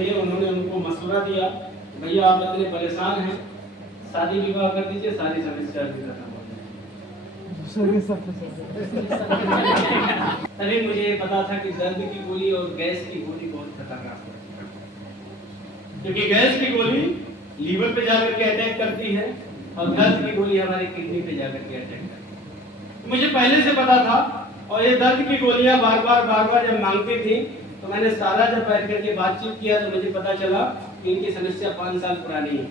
उन्होंने उनको मशवरा दिया, भैया आप इतने परेशान हैं, शादी विवाह कर दीजिए, सारी समस्या भी खत्म हो जाएगी। तभी मुझे ये पता था कि दर्द की गोली और गैस की गोली बहुत खतरनाक है, क्योंकि गैस की गोली लीवर पे जाकर के अटैक करती है और दर्द की गोली हमारे किडनी पे जाकर के अटैक करती है। मुझे पहले से पता था, और ये दर्द की गोलियां बार बार जब मांगती थी तो मैंने सारा जब बैठ करके बातचीत किया तो मुझे पता चला कि इनकी समस्या 5 साल पुरानी है।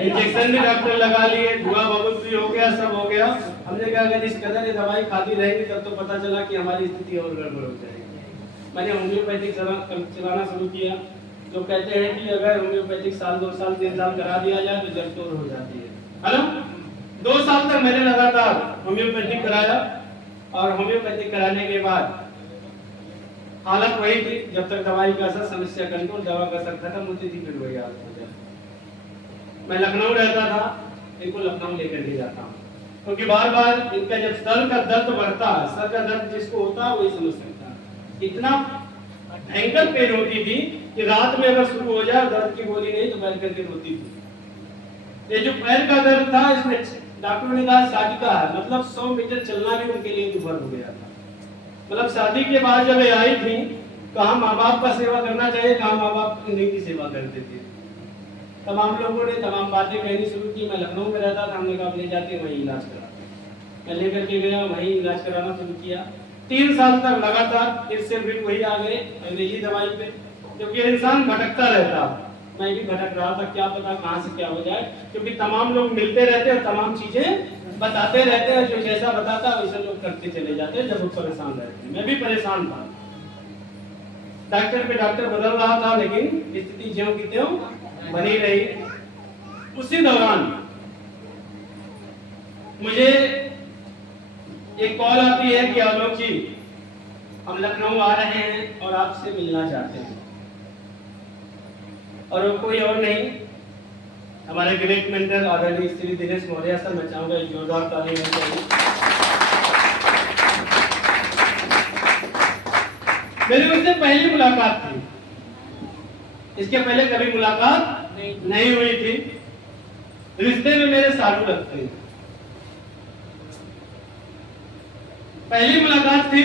इंजेक्शन भी डॉक्टर लगा लिए, धुआं बहुत भी हो गया, सब हो गया। हमने कहा अगर इस कदर ये दवाई खाती रहेगी तब तो पता चला कि हमारी स्थिति और गड़बड़ हो जाएगी। मैंने होम्योपैथिक चलाना शुरू किया, जो कहते हैं कि अगर होम्योपैथिक साल 2 साल 3 साल करा दिया जाए तो जड़ तोड़ हो जाती है ना। 2 साल तक मैंने लगातार होम्योपैथिक कराया, और होम्योपैथिक कराने के बाद हालत वही थी, जब तक दवाई का असर, समस्या कंट्रोल, दवा का असर खत्म होती थी, फिर वही हालत हो जाती। मैं लखनऊ रहता था, इनको लखनऊ लेकर के जाता हूँ, क्योंकि बार बार इनका जब सर का दर्द बढ़ता है, सर का दर्द जिसको होता है वही समझ सकता है, इतना भयंकर पेन होती थी कि रात में अगर शुरू हो जाए दर्द की गोली नहीं तो बैठ करके रोती थी। ये जो पैर का दर्द था, इसमें डॉक्टर ने कहा शादी का है, मतलब 100 मीटर चलना भी उनके लिए दुभर हो गया था। मतलब शादी के बाद जब ये आई थी, कहाँ माँ बाप का सेवा करना चाहिए, कहाँ माँ बाप नहीं की सेवा करते थे। तमाम लोगों ने तमाम बातें कहनी शुरू की। मैं लखनऊ में रहता था, हमने कहा ले जाते वहीं इलाज करा। मैं लेकर के गया, वहीं इलाज कराना शुरू किया। 3 साल तक लगातार, फिर से फिर वही आ गए अंग्रेजी दवाई पे, क्योंकि इंसान भटकता रहता। मैं भी भटक रहा था, क्या पता कहाँ से क्या हो जाए, क्योंकि तमाम लोग मिलते रहते हैं, तमाम चीजें बताते रहते हैं, जो जैसा बताता है वैसे लोग करते चले जाते हैं, जब वो परेशान रहते हैं। मैं भी परेशान था, डॉक्टर पे डॉक्टर बदल रहा था, लेकिन स्थिति ज्यों की त्यों बनी रही। उसी दौरान मुझे एक कॉल आती है कि आलोक जी, हम लखनऊ आ रहे हैं और आपसे मिलना चाहते हैं। और वो कोई और नहीं, हमारे ग्रेट मेंटर आदरणीय श्री दिनेश मौर्य सर। मैं चाहूंगा एक जोरदार ताली होनी चाहिए। मेरी उनसे पहली मुलाकात थी, इसके पहले कभी मुलाकात नहीं हुई थी। रिश्ते में मेरे साधु लगते हैं। पहली मुलाकात थी,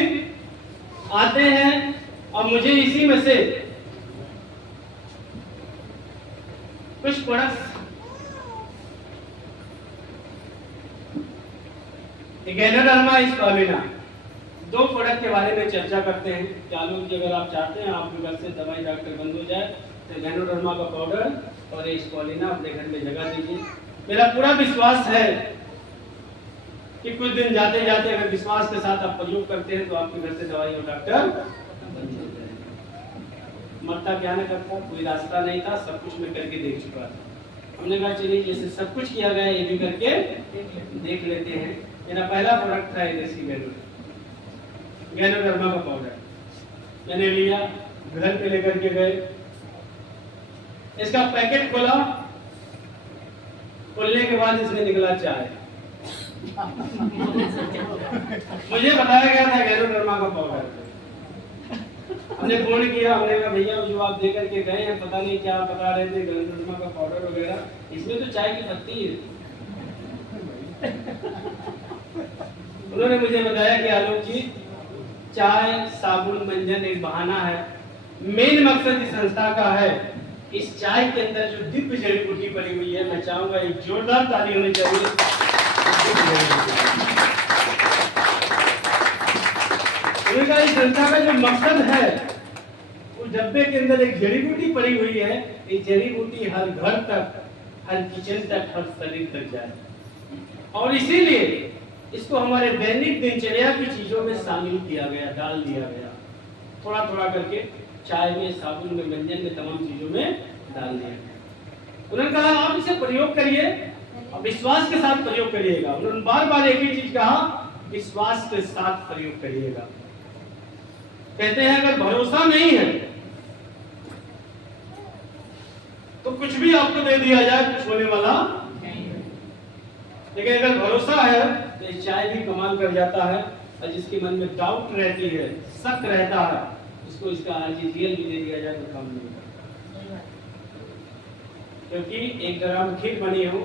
आते हैं और मुझे इसी में से कुछ प्रोडक्ट्स, गैनोडर्मा स्पालिना, 2 प्रोडक्ट के बारे में चर्चा करते हैं कि आलोक जी अगर आप चाहते हैं आपके घर से दवाई डॉक्टर बंद हो जाए तो गैनोडर्मा का पाउडर और स्पालिना अपने घर में जगह दीजिए। मेरा पूरा विश्वास है कि कुछ दिन जाते जाते अगर विश्वास के साथ आप प्रयोग करते हैं तो आपके घर से दवाई और डॉक्टर बंद हो जाएगा। मरता क्या न करता, कोई रास्ता नहीं था, सब कुछ मैं करके देख चुका था। हमने कहा चलिए जैसे सब कुछ किया गया ये भी करके देख लेते हैं। मेरा पहला प्रोडक्ट था एनएससी गैनोडर्मा का पाउडर। मैंने लिया, घर पे लेकर के गए, इसका पैकेट खोला, खोलने के बाद इसमें निकला चाय। मुझे बताया गया था गैनोडर्मा का पाउडर। हमने फोन किया, हमने कहा भैया जो आप दे करके गए हैं पता नहीं क्या बता रहे थे, गैनोडर्मा का पाउडर वगैरह, इसमें तो चाय की पत्ती है। उन्होंने मुझे बताया कि आलोक जी, चाय साबुन मंजन एक बहाना है, मेन मकसद इस संस्था का है इस चाय के अंदर जो दिव्य जड़ी बूटी पड़ी हुई है। मैं चाहूंगा एक जोरदार ताली होनी चाहिए। उनका इस संस्था का जो मकसद है, उस डब्बे के अंदर एक जड़ी बूटी पड़ी हुई है, ये जड़ी बूटी हर घर तक, हर किचन तक, हर शरीर तक जाए, और इसीलिए इसको हमारे दैनिक दिनचर्या की चीजों में शामिल किया गया, डाल दिया गया, थोड़ा थोड़ा करके चाय में, साबुन में, व्यंजन में, तमाम चीजों में डाल दिया गया। उन्होंने कहा आप इसे प्रयोग करिए और विश्वास के साथ प्रयोग करिएगा। उन्होंने बार बार एक ही चीज कहा, विश्वास के साथ प्रयोग करिएगा। कहते हैं अगर भरोसा नहीं है तो कुछ भी आपको दे दिया जाए कुछ होने वाला नहीं है, लेकिन अगर भरोसा है तो चाय भी कमाल कर जाता है। और जिसके मन में डाउट रहती है, शक रहता है, उसको उसको इसका आरजीजीएल भी दे दिया जाए तो काम नहीं करता। क्योंकि 1 ग्राम खीर बनी हो